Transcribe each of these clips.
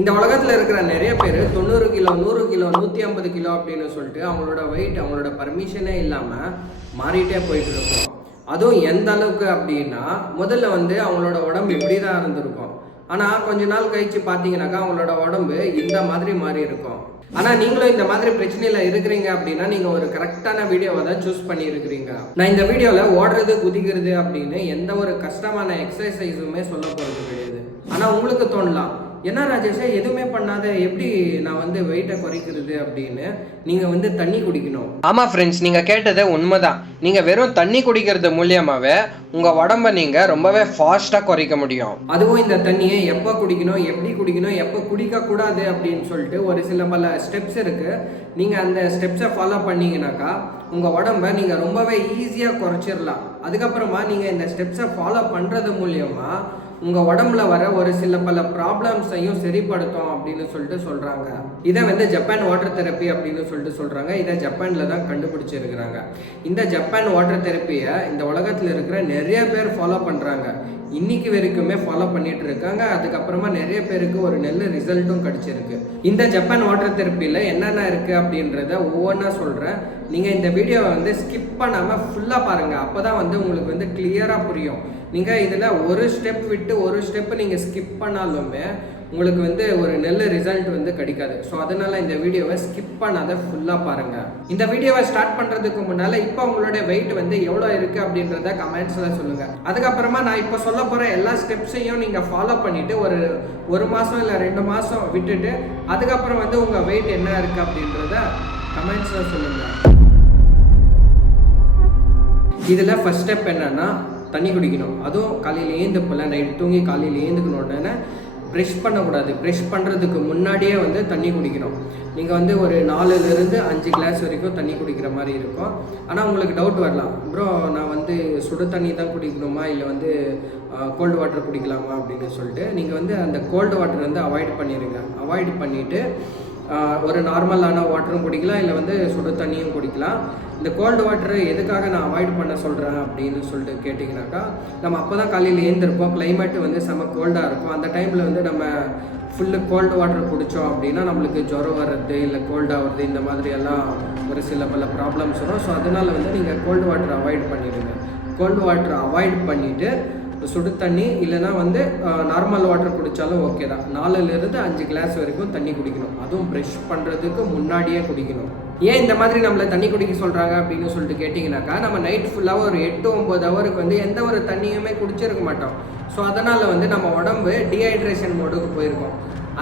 இந்த உலகத்தில் இருக்கிற நிறைய பேர் 90 கிலோ 100 கிலோ 150 கிலோ அப்படின்னு சொல்லிட்டு அவங்களோட வெயிட் அவங்களோட பர்மிஷனே இல்லாமல் மாறிட்டே போயிட்டு இருக்கும். அதுவும் எந்த அளவுக்கு அப்படின்னா முதல்ல அவங்களோட உடம்பு இப்படி தான் இருந்திருக்கும். ஆனால் கொஞ்ச நாள் கழிச்சு பார்த்தீங்கன்னாக்கா அவங்களோட உடம்பு இந்த மாதிரி மாறி இருக்கும். ஆனால் நீங்களும் இந்த மாதிரி பிரச்சனையில் இருக்கிறீங்க அப்படின்னா நீங்கள் ஒரு கரெக்டான வீடியோவை தான் சூஸ் பண்ணியிருக்கிறீங்க. நான் இந்த வீடியோவில் ஓடுறது குதிக்கிறது அப்படின்னு எந்த ஒரு கஷ்டமான எக்ஸசைஸுமே சொல்ல போகிறது கிடையாது. ஆனால் உங்களுக்கு தோணலாம், என்ன ராஜேஷ் எதுவுமே பண்ணாத எப்படி நான் வெயிட்டை குறைக்கிறது அப்படின்னு. நீங்க தண்ணி குடிக்கணும். ஆமா ஃப்ரெண்ட்ஸ், நீங்க கேட்டது உண்மைதான். நீங்க வெறும் தண்ணி குடிக்கிறது மூலியமாவே உங்க உடம்ப நீங்க ரொம்பவே ஃபாஸ்டா குறைக்க முடியும். அதுவும் இந்த தண்ணியை எப்போ குடிக்கணும், எப்படி குடிக்கணும், எப்போ குடிக்க கூடாது அப்படின்னு சொல்லிட்டு ஒரு சில பல ஸ்டெப்ஸ் இருக்கு. நீங்க அந்த ஸ்டெப்ஸை ஃபாலோ பண்ணீங்கன்னாக்கா உங்க உடம்ப நீங்க ரொம்பவே ஈஸியா குறைச்சிடலாம். அதுக்கப்புறமா நீங்க இந்த ஸ்டெப்ஸை ஃபாலோ பண்றது மூலியமா உங்க உடம்புல வர ஒரு சில பல ப்ராப்ளம்ஸையும் சரிப்படுத்தும் அப்படின்னு சொல்லிட்டு சொல்றாங்க. இதை ஜப்பான் வாட்டர் தெரப்பி அப்படின்னு சொல்லிட்டு சொல்றாங்க. இதை ஜப்பான்ல தான் கண்டுபிடிச்சிருக்கிறாங்க. இந்த ஜப்பான் வாட்டர் தெரப்பியை இந்த உலகத்துல இருக்கிற நிறைய பேர் ஃபாலோ பண்றாங்க. இன்னைக்கு வரைக்குமே ஃபாலோ பண்ணிட்டு இருக்காங்க. அதுக்கப்புறமா நிறைய பேருக்கு ஒரு நல்ல ரிசல்ட்டும் கிடைச்சிருக்கு. இந்த ஜப்பான் வாட்டர் தெரப்பியில் என்னென்ன இருக்கு அப்படின்றத ஒவ்வொன்றா சொல்றேன். நீங்க இந்த வீடியோவை ஸ்கிப் பண்ணாம ஃபுல்லா பாருங்க. அப்பதான் உங்களுக்கு கிளியரா புரியும். நீங்க இதுல ஒரு ஸ்டெப் விட்டு ஒரு ஸ்டெப் நீங்க ஸ்கிப் பண்ணாலுமே உங்களுக்கு ஒரு நல்ல ரிசல்ட் கிடைக்காது. ஸோ அதனால இந்த வீடியோவை ஸ்கிப் பண்ணாத ஃபுல்லாக பாருங்க. இந்த வீடியோவை ஸ்டார்ட் பண்ணுறதுக்கு முன்னால் இப்போ உங்களோட வெயிட் எவ்வளோ இருக்குது அப்படின்றத கமெண்ட்ஸில் சொல்லுங்கள். அதுக்கப்புறமா நான் இப்போ சொல்ல போகிற எல்லா ஸ்டெப்ஸையும் நீங்கள் ஃபாலோ பண்ணிவிட்டு ஒரு மாதம் இல்லை 2 மாதம் விட்டுட்டு அதுக்கப்புறம் உங்கள் வெயிட் என்ன இருக்குது அப்படின்றத கமெண்ட்ஸில் சொல்லுங்கள். இதில் ஃபஸ்ட் ஸ்டெப் என்னென்னா தண்ணி குடிக்கணும். அதுவும் காலையில் ஏந்து போல நைட் தூங்கி காலையில் ஏந்துக்கணும் உடனே ப்ரெஷ் பண்ணக்கூடாது. ப்ரெஷ் பண்ணுறதுக்கு முன்னாடியே தண்ணி குடிக்கணும். நீங்கள் ஒரு 4லேருந்து 5 கிளாஸ் வரைக்கும் தண்ணி குடிக்கிற மாதிரி இருக்கும். ஆனால் உங்களுக்கு டவுட் வரலாம், ப்ரோ நான் சுடு தண்ணி தான் குடிக்கணுமா இல்லை கோல்டு வாட்டர் குடிக்கலாமா அப்படின்னு சொல்லிட்டு. நீங்கள் அந்த கோல்டு வாட்டர் அவாய்ட் பண்ணிடுங்க. அவாய்ட் பண்ணிவிட்டு ஒரு நார்மலான வாட்டரும் குடிக்கலாம், இல்லை சுடு தண்ணியும் குடிக்கலாம். இந்த கோல்டு வாட்டரு எதுக்காக நான் அவாய்ட் பண்ண சொல்கிறேன் அப்படின்னு சொல்லிட்டு கேட்டிங்கனாக்கா, நம்ம அப்போ தான் காலையில் ஏந்திருப்போம், கிளைமேட்டு செம கோல்டாக இருக்கும். அந்த டைமில் நம்ம ஃபுல்லு கோல்டு வாட்டர் குடித்தோம் அப்படின்னா நம்மளுக்கு ஜுரம் வர்றது இல்லை கோல்டாக வருது, இந்த மாதிரியெல்லாம் ஒரு சில பல ப்ராப்ளம்ஸ் வரும். ஸோ அதனால் நீங்கள் கோல்டு வாட்டர் அவாய்ட் பண்ணிடுங்க. கோல்டு வாட்டர் அவாய்ட் பண்ணிவிட்டு சுடு தண்ணி இல்லைனா நார்மல் வாட்டர் குடித்தாலும் ஓகே தான். 4லேருந்து 5 கிளாஸ் வரைக்கும் தண்ணி குடிக்கணும். அதுவும் ப்ரெஷ் பண்ணுறதுக்கு முன்னாடியே குடிக்கணும். ஏன் இந்த மாதிரி நம்மளை தண்ணி குடிக்க சொல்கிறாங்க அப்படின்னு சொல்லிட்டு கேட்டிங்கனாக்கா, நம்ம நைட் ஃபுல்லாக ஒரு 8-9 ஹவருக்கு எந்த ஒரு தண்ணியுமே குடிச்சிருக்க மாட்டோம். ஸோ அதனால் நம்ம உடம்பு டீஹைட்ரேஷன் மோடுக்கு போயிருக்கோம்.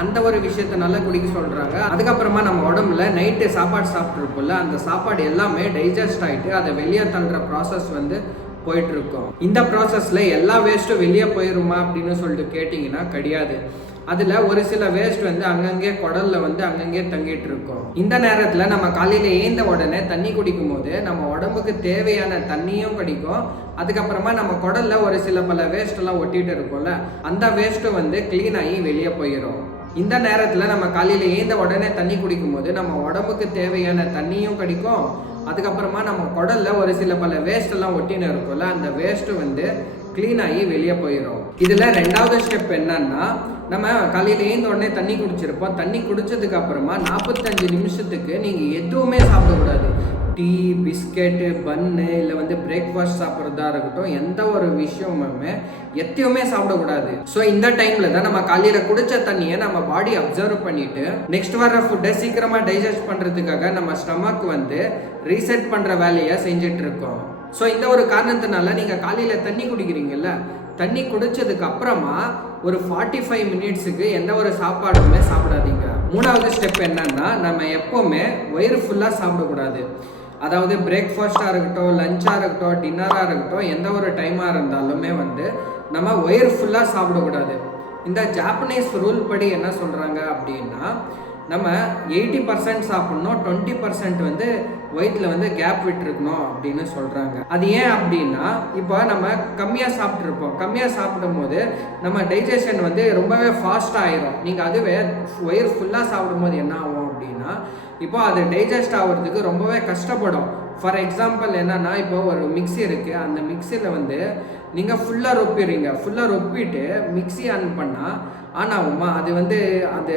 அந்த ஒரு விஷயத்த நல்லா குடிக்க சொல்கிறாங்க. அதுக்கப்புறமா நம்ம உடம்புல நைட்டு சாப்பாடு சாப்பிட்ருப்போம்ல, அந்த சாப்பாடு எல்லாமே டைஜஸ்ட் ஆகிட்டு அதை வெளியே தள்ளுற ப்ராசஸ் போயிட்டு இருக்கோம். இந்த ப்ராசஸில் எல்லா வேஸ்ட்டும் வெளியே போயிருமா அப்படின்னு சொல்லிட்டு கேட்டிங்கன்னா கிடையாது. அதில் ஒரு சில வேஸ்ட் அங்கங்கே குடலில் அங்கங்கே தங்கிட்டு இருக்கோம். இந்த நேரத்தில் நம்ம காலையில் ஏந்த உடனே தண்ணி குடிக்கும் போது நம்ம உடம்புக்கு தேவையான தண்ணியும் கிடைக்கும். அதுக்கப்புறமா நம்ம குடலில் ஒரு சில பல வேஸ்ட்டெல்லாம் ஒட்டிகிட்டு இருக்கோம்ல, அந்த வேஸ்ட்டும் க்ளீன் ஆகி வெளியே போயிடும். இந்த நேரத்தில் நம்ம காலையில் ஏந்த உடனே தண்ணி குடிக்கும் போது நம்ம உடம்புக்கு தேவையான தண்ணியும் கிடைக்கும். அதுக்கப்புறமா நம்ம குடலில் ஒரு சில பல வேஸ்ட்டெல்லாம் ஒட்டின்னு இருக்கும்ல, அந்த வேஸ்ட்டு க்ளீன் ஆகி வெளியே போயிடும். இதில் 2வது ஸ்டெப் என்னன்னா, நம்ம காலையில் ஏந்த உடனே தண்ணி குடிச்சிருப்போம். தண்ணி குடித்ததுக்கு அப்புறமா 45 நிமிஷத்துக்கு நீங்கள் எதுவுமே சாப்பிடக்கூடாது. டீ, பிஸ்கெட்டு, பன்னு இல்லை பிரேக்ஃபாஸ்ட் சாப்பிட்றதா இருக்கட்டும், எந்த ஒரு விஷயமுமே எத்தையுமே சாப்பிடக்கூடாது. ஸோ இந்த டைமில் தான் நம்ம காலையில் குடித்த தண்ணியை நம்ம பாடி அப்சர்வ் பண்ணிவிட்டு நெக்ஸ்ட் வர ஃபுட்டை சீக்கிரமாக டைஜஸ்ட் பண்ணுறதுக்காக நம்ம ஸ்டமக் ரீசெட் பண்ணுற வேலையை செஞ்சிட்ருக்கோம். ஸோ இந்த ஒரு காரணத்தினால நீங்கள் காலையில் தண்ணி குடிக்கிறீங்கல்ல, தண்ணி குடித்ததுக்கு அப்புறமா ஒரு 45 மினிட்ஸுக்கு எந்த ஒரு சாப்பாடுமே சாப்பிடாதீங்க. 3வது ஸ்டெப் என்னன்னா, நம்ம எப்போவுமே வயிறு ஃபுல்லாக சாப்பிடக்கூடாது. அதாவது பிரேக்ஃபாஸ்ட்டாக இருக்கட்டும், லஞ்சாக இருக்கட்டும், டின்னராக இருக்கட்டும், எந்த ஒரு டைமாக இருந்தாலுமே நம்ம வயிறு ஃபுல்லாக சாப்பிடக்கூடாது. இந்த ஜாப்பனீஸ் ரூல் படி என்ன சொல்கிறாங்க அப்படின்னா, நம்ம 80% சாப்பிட்ணும், 20% வயிற்றில் கேப் விட்டுருக்கணும் அப்படின்னு சொல்கிறாங்க. அது ஏன் அப்படின்னா, இப்போ நம்ம கம்மியாக சாப்பிட்ருப்போம். கம்மியாக சாப்பிடும் போது நம்ம டைஜஷன் ரொம்பவே ஃபாஸ்ட்டாக ஆயிரும். நீங்கள் அதுவே வயிறு ஃபுல்லாக சாப்பிடும் போது என்ன ஆகும் அப்படின்னா, இப்போ அது டைஜஸ்ட் ஆகிறதுக்கு ரொம்பவே கஷ்டப்படும். ஃபார் எக்ஸாம்பிள் என்னன்னா, இப்போ ஒரு மிக்சி இருக்குது. அந்த மிக்சியில் நீங்கள் ஃபுல்லாக ரொப்பிடுறீங்க. ஃபுல்லாக ரொப்பிட்டு மிக்சி ஆன் பண்ணால் ஆனாவுமா அது வந்து அது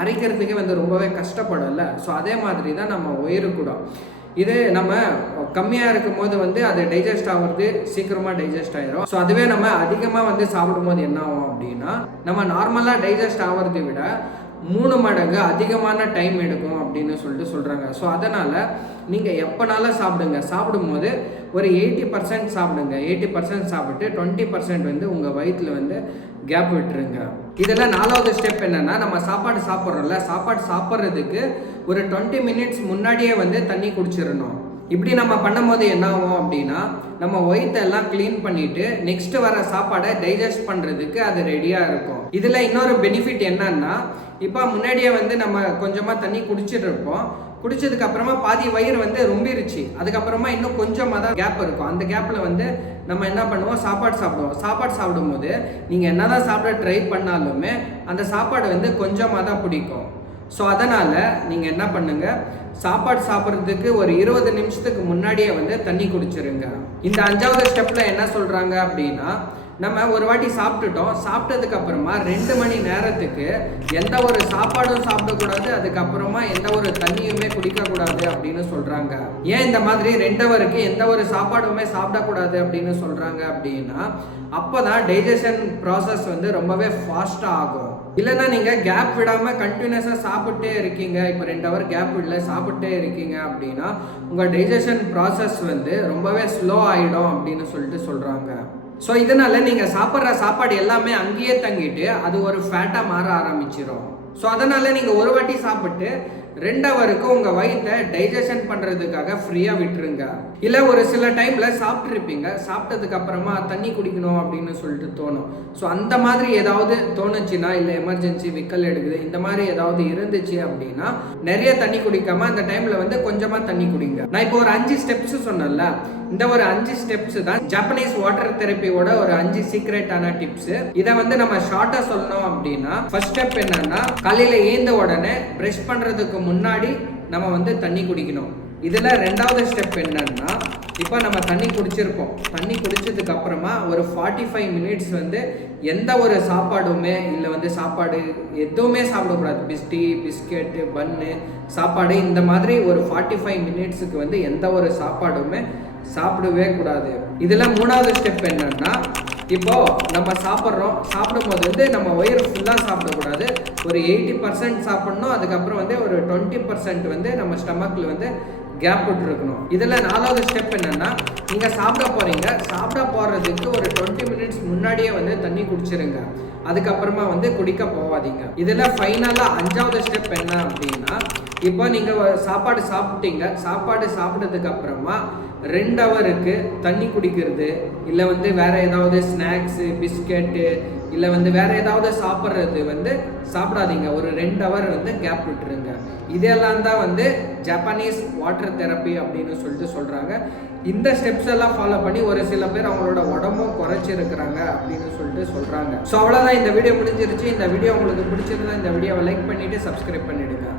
அரைக்கிறதுக்கே வந்து ரொம்பவே கஷ்டப்படும்ல. ஸோ அதே மாதிரி தான் நம்ம ஒயரு கூட. இது நம்ம கம்மியாக இருக்கும்போது வந்து அது டைஜஸ்ட் ஆகிறது சீக்கிரமாக டைஜஸ்ட் ஆகிரும். ஸோ அதுவே நம்ம அதிகமாக வந்து சாப்பிடும்போது என்ன ஆகும் அப்படின்னா, நம்ம நார்மலாக டைஜஸ்ட் ஆகிறதை விட 3 மடங்கு அதிகமான டைம் எடுக்கும் அப்படின்னு சொல்கிறாங்க. ஸோ அதனால் நீங்கள் எப்போனாலும் சாப்பிடும்போது ஒரு 80% சாப்பிடுங்க. 80% சாப்பிட்டு 20% வந்து உங்கள் வயிற்றில் வந்து கேப் விட்டுருங்க. இதெல்லாம் 4வது ஸ்டெப் என்னென்னா, நம்ம சாப்பாடு சாப்பிட்றோம்ல, சாப்பாடு சாப்பிட்றதுக்கு ஒரு 20 மினிட்ஸ் முன்னாடியே வந்து தண்ணி குடிச்சிடணும். இப்படி நம்ம பண்ணும்போது என்ன ஆகும் அப்படின்னா, நம்ம வயிற்றெல்லாம் க்ளீன் பண்ணிவிட்டு நெக்ஸ்ட் வர சாப்பாடை டைஜஸ்ட் பண்ணுறதுக்கு அது ரெடியாக இருக்கும். இதில் இன்னொரு பெனிஃபிட் என்னன்னா, இப்போ முன்னாடியே வந்து நம்ம கொஞ்சமாக தண்ணி குடிச்சிட்டு இருப்போம். குடிச்சதுக்கு அப்புறமா பாதி வயிறு வந்து ரொம்பிருச்சு. அதுக்கப்புறமா இன்னும் கொஞ்சமாக தான் கேப் இருக்கும். அந்த கேப்பில் வந்து நம்ம என்ன பண்ணுவோம், சாப்பாடு சாப்பிடும்போது நீங்கள் என்ன தான் சாப்பிட ட்ரை பண்ணாலுமே அந்த சாப்பாடு வந்து கொஞ்சமாக தான் பிடிக்கும். ஸோ அதனால் நீங்கள் என்ன பண்ணுங்கள், சாப்பாடு சாப்பிட்றதுக்கு ஒரு 20 நிமிஷத்துக்கு முன்னாடியே வந்து தண்ணி குடிச்சிருங்க. இந்த 5வது ஸ்டெப்பில் என்ன சொல்கிறாங்க அப்படின்னா, நம்ம ஒரு வாட்டி சாப்பிட்டதுக்கு அப்புறமா 2 மணி நேரத்துக்கு எந்த ஒரு சாப்பாடும் சாப்பிடக்கூடாது, அதுக்கப்புறமா எந்த ஒரு தண்ணியுமே குடிக்கக்கூடாது அப்படின்னு சொல்கிறாங்க. ஏன் இந்த மாதிரி 2 ஹவருக்கு எந்த ஒரு சாப்பாடுமே சாப்பிடக்கூடாது அப்படின்னு சொல்கிறாங்க அப்படின்னா, அப்போ தான் டைஜஷன் ப்ராசஸ் வந்து ரொம்பவே ஃபாஸ்ட்டாக ஆகும். இல்லைன்னா நீங்கள் கேப் விடாமல் கண்டினியூஸாக சாப்பிட்டே இருக்கீங்க, இப்போ 2 ஹவர் கேப் விடல சாப்பிட்டே இருக்கீங்க அப்படின்னா உங்கள் டைஜஷன் ப்ராசஸ் வந்து ரொம்பவே ஸ்லோ ஆகிடும் அப்படின்னு சொல்கிறாங்க. ஸோ இதனால் நீங்கள் சாப்பிட்ற சாப்பாடு எல்லாமே அங்கேயே தங்கிட்டு அது ஒரு ஃபேட்டாக மாற ஆரம்பிச்சிடும். ஸோ அதனால் நீங்கள் ஒரு வாட்டி சாப்பிட்டு 2 ஹவருக்கு உங்கள் வயிற்றை டைஜஷன் பண்ணுறதுக்காக ஃப்ரீயாக விட்டுருங்க. இல்லை ஒரு சில டைமில் சாப்பிட்ருப்பீங்க, சாப்பிட்டதுக்கு அப்புறமா தண்ணி குடிக்கணும் அப்படின்னு தோணும். ஸோ அந்த மாதிரி ஏதாவது தோணுச்சுன்னா, இல்லை எமர்ஜென்சி விக்கல் எடுக்குது இந்த மாதிரி ஏதாவது இருந்துச்சு அப்படின்னா நிறைய தண்ணி குடிக்காமல் அந்த டைமில் வந்து கொஞ்சமாக தண்ணி குடிங்க. நான் இப்போ ஒரு 5 ஸ்டெப்ஸ் சொன்னேன்ல, இந்த ஒரு 5 ஸ்டெப்ஸ் தான் ஜப்பனீஸ் வாட்டர் தெரப்பியோட ஒரு 5 சீக்ரெட்டான டிப்ஸ். இதை வந்து நம்ம ஷார்ட்டாக சொல்லணும் அப்படின்னா, ஃபர்ஸ்ட் ஸ்டெப் என்னன்னா, காலையில் ஏந்த உடனே ப்ரஷ் பண்ணுறதுக்கு முன்னாடி நம்ம வந்து தண்ணி குடிக்கணும். இதில் 2வது ஸ்டெப் என்னன்னா, இப்போ நம்ம தண்ணி குடிச்சிருப்போம், தண்ணி குடிச்சதுக்கு அப்புறமா ஒரு 45 மினிட்ஸ் வந்து எந்த ஒரு சாப்பாடுமே இல்லை வந்து சாப்பாடு எதுவுமே சாப்பிடக்கூடாது. பிஸ்கெட்டு பன்னு சாப்பாடு இந்த மாதிரி ஒரு 45 மினிட்ஸுக்கு வந்து எந்த ஒரு சாப்பாடுமே சாப்பிடவே கூடாது. இதில் 3வது ஸ்டெப் என்னன்னா, இப்போ நம்ம சாப்பிடும்போது வந்து நம்ம வயிறு ஃபுல்லாக சாப்பிடக்கூடாது, ஒரு 80% சாப்பிடணும். அதுக்கப்புறம் வந்து ஒரு 20% வந்து நம்ம ஸ்டமக்கில் வந்து கேப் விட்டுருக்கணும். இதில் 4வது ஸ்டெப் என்னன்னா, நீங்கள் சாப்பிட போகிறதுக்கு ஒரு 20 மினிட்ஸ் முன்னாடியே வந்து தண்ணி குடிச்சிருங்க. அதுக்கப்புறமா வந்து குடிக்க போகாதீங்க. இதில் ஃபைனலாக 5வது ஸ்டெப் என்ன அப்படின்னா, இப்போ நீங்கள் சாப்பாடு சாப்பிட்டதுக்கு அப்புறமா 2 ஹவருக்கு தண்ணி குடிக்கிறது, இல்லை வந்து வேற ஏதாவது ஸ்நாக்ஸு பிஸ்கெட்டு இல்லை வந்து வேற ஏதாவது சாப்பிட்றது வந்து சாப்பிடாதீங்க. ஒரு 2 ஹவர் வந்து கேப் விட்டுருங்க. இதெல்லாம் தான் வந்து ஜப்பானீஸ் வாட்டர் தெரப்பி அப்படின்னு சொல்கிறாங்க. இந்த ஸ்டெப்ஸ் எல்லாம் ஃபாலோ பண்ணி ஒரு சில பேர் அவங்களோட உடம்பும் குறைச்சிருக்கிறாங்க அப்படின்னு சொல்கிறாங்க. ஸோ அவ்வளோதான், இந்த வீடியோ முடிஞ்சிருச்சு. இந்த வீடியோ உங்களுக்கு பிடிச்சிருந்தா இந்த வீடியோவை லைக் பண்ணிவிட்டு சப்ஸ்கிரைப் பண்ணிவிடுங்க.